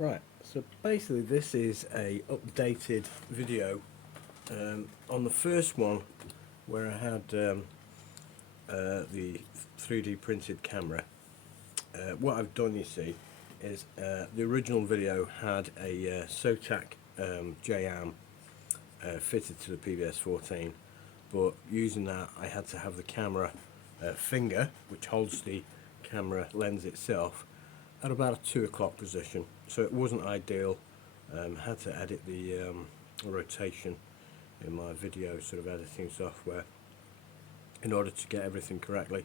Right, so basically this is a updated video. On the first one where I had the 3D printed camera, what I've done, you see, is the original video had a SOTAC JAM fitted to the PVS-14, but using that I had to have the camera finger, which holds the camera lens itself, at about a 2 o'clock position, so it wasn't ideal. Had to edit the rotation in my video sort of editing software in order to get everything correctly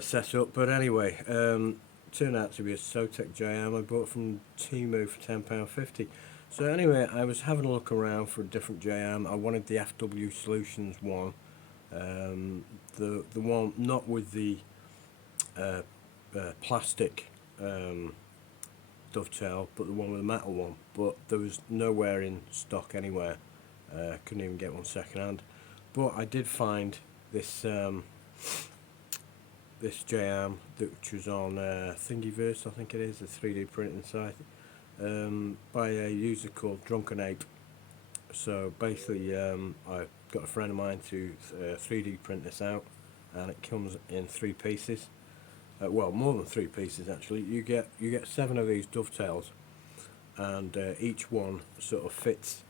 set up. But anyway, turned out to be a SOTAC JM I bought from Temu for £10.50. So anyway, I was having a look around for a different JM. I wanted the FW Solutions one, the one not with the plastic dovetail, but the one with the metal one. But there was nowhere in stock anywhere. Couldn't even get one second hand. But I did find this this JM which was on Thingiverse, I think it is, a 3D printing site, by a user called Drunken Ape. So basically, I got a friend of mine to 3D print this out, and it comes in 3 pieces. Well, more than 3 pieces actually. You get 7 of these dovetails, and each one sort of fits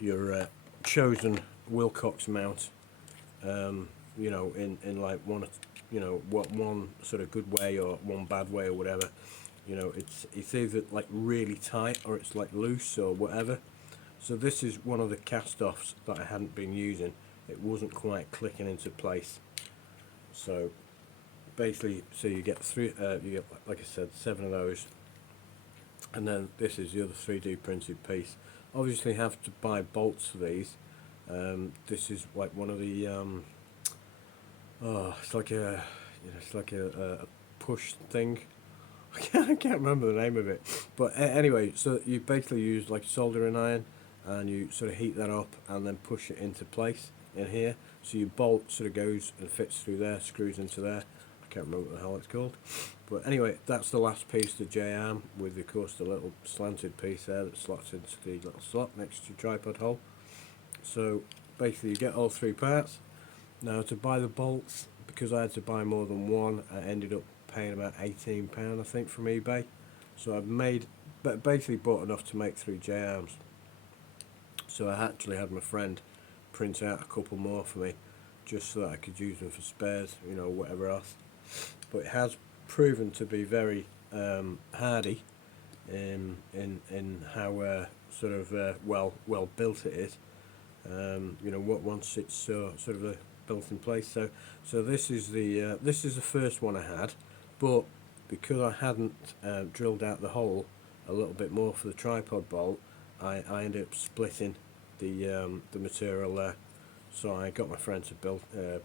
your chosen Wilcox mount. You know, in like one, you know, what one sort of good way or one bad way or whatever. You know, it's either like really tight or it's like loose or whatever. So this is one of the cast-offs that I hadn't been using. It wasn't quite clicking into place. So basically, so you get you get, like I said, 7 of those, and then this is the other 3D printed piece. Obviously, have to buy bolts for these. This is like one of the it's like a, you know, it's like a push thing. I can't remember the name of it, but anyway, so you basically use like a soldering iron, and you sort of heat that up and then push it into place in here. So your bolt sort of goes and fits through there, screws into there. I can't remember what the hell it's called, but anyway, that's the last piece, the JM, with of course the little slanted piece there that slots into the little slot next to your tripod hole. So basically you get all 3 parts. Now to buy the bolts, because I had to buy more than one, I ended up paying about £18 I think from eBay. So I've made, but basically bought enough to make 3 JMs. So I actually had my friend print out a couple more for me, just so that I could use them for spares, you know, whatever else. But it has proven to be very hardy in how sort of well built it is. You know, what once it's sort of built in place. So this is the first one I had, but because I hadn't drilled out the hole a little bit more for the tripod bolt, I ended up splitting the material there. So I got my friend to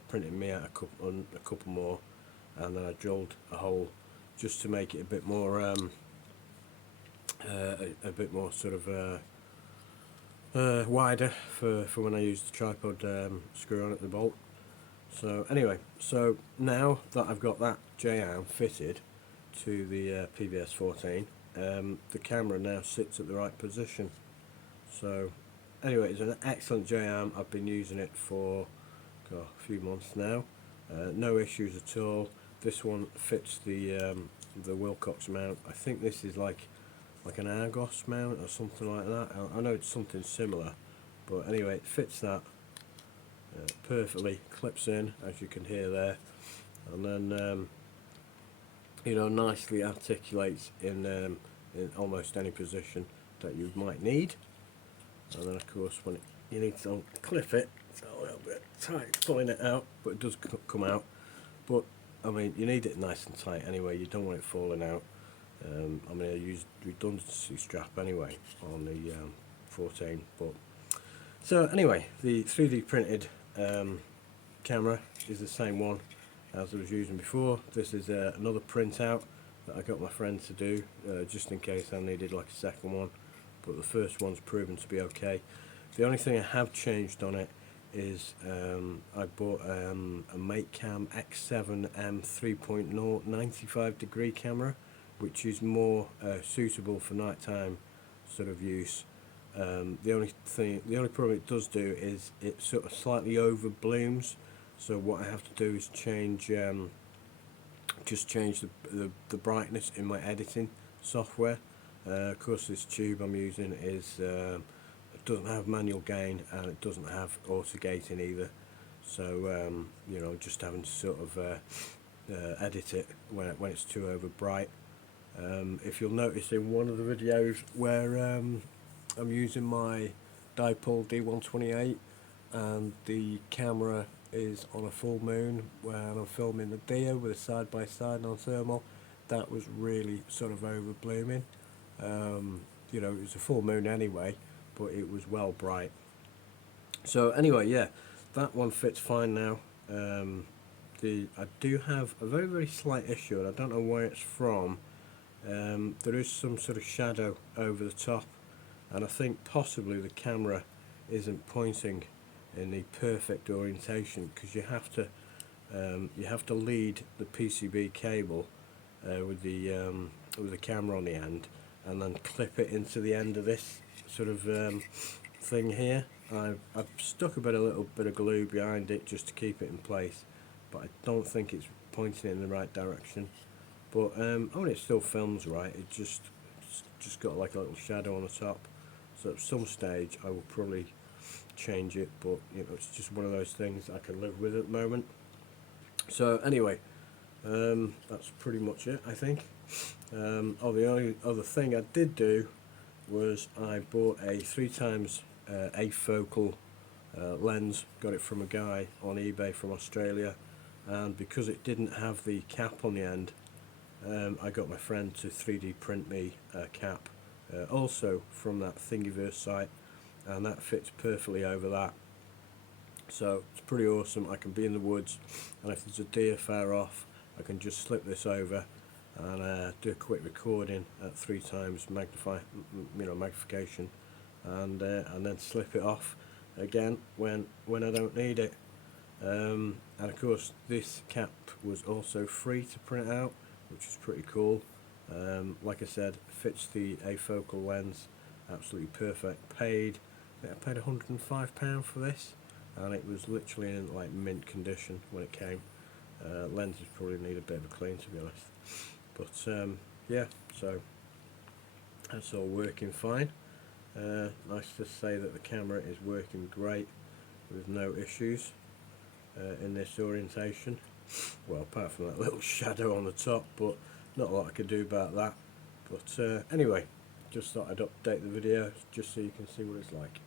printing me out a couple more, and then I drilled a hole just to make it a bit more sort of wider for when I use the tripod screw on at the bolt. So anyway, so now that I've got that JM fitted to the PVS-14, the camera now sits at the right position. So anyway, it's an excellent JM. I've been using it for a few months now. No issues at all. This one fits the Wilcox mount. I think this is like an Argos mount or something like that. I know it's something similar, but anyway, it fits that perfectly. Clips in, as you can hear there, and then you know, nicely articulates in almost any position that you might need. And then of course when you need to clip it, it's a little bit tight pulling it out, but it does come out. But I mean, you need it nice and tight anyway, you don't want it falling out. I mean, I used redundancy strap anyway on the 14, but so anyway, the 3D printed camera is the same one as I was using before. This is another printout that I got my friend to do, just in case I needed like a second one, but the first one's proven to be okay. The only thing I have changed on it is I bought a Matecam X9 3.0 95 degree camera. which is more suitable for nighttime sort of use. The only problem it does do is it sort of slightly over blooms. So what I have to do is change, just change the brightness in my editing software. Of course, this tube I'm using is it doesn't have manual gain and it doesn't have auto gating either. So you know, just having to sort of edit it when it's too over bright. If you'll notice in one of the videos where I'm using my dipole D128 and the camera is on a full moon where I'm filming the deer with a side-by-side non-thermal, that was really sort of over blooming. You know, it was a full moon anyway, but it was well bright. So anyway, yeah, that one fits fine now. I do have a very, very slight issue, and I don't know where it's from. There is some sort of shadow over the top, and I think possibly the camera isn't pointing in the perfect orientation, because you have to lead the PCB cable with the camera on the end, and then clip it into the end of this sort of thing here. I've stuck a little bit of glue behind it just to keep it in place, but I don't think it's pointing in the right direction. But I mean, it still films right. It's just got like a little shadow on the top. So at some stage I will probably change it, but you know, it's just one of those things I can live with at the moment. So anyway, that's pretty much it, I think. The only other thing I did do was I bought a 3x afocal lens. Got it from a guy on eBay from Australia, and because it didn't have the cap on the end, I got my friend to 3D print me a cap, also from that Thingiverse site, and that fits perfectly over that. So it's pretty awesome. I can be in the woods, and if there's a deer far off, I can just slip this over and do a quick recording at 3x magnification, and then slip it off again when I don't need it. And of course, this cap was also free to print out, which is pretty cool. Like I said, fits the afocal lens absolutely perfect. I paid £105 for this, and it was literally in like mint condition when it came. Lenses probably need a bit of a clean, to be honest, but yeah, so that's all working fine. Nice to say that the camera is working great with no issues in this orientation. Well, apart from that little shadow on the top, but not a lot I could do about that. But anyway, just thought I'd update the video just so you can see what it's like.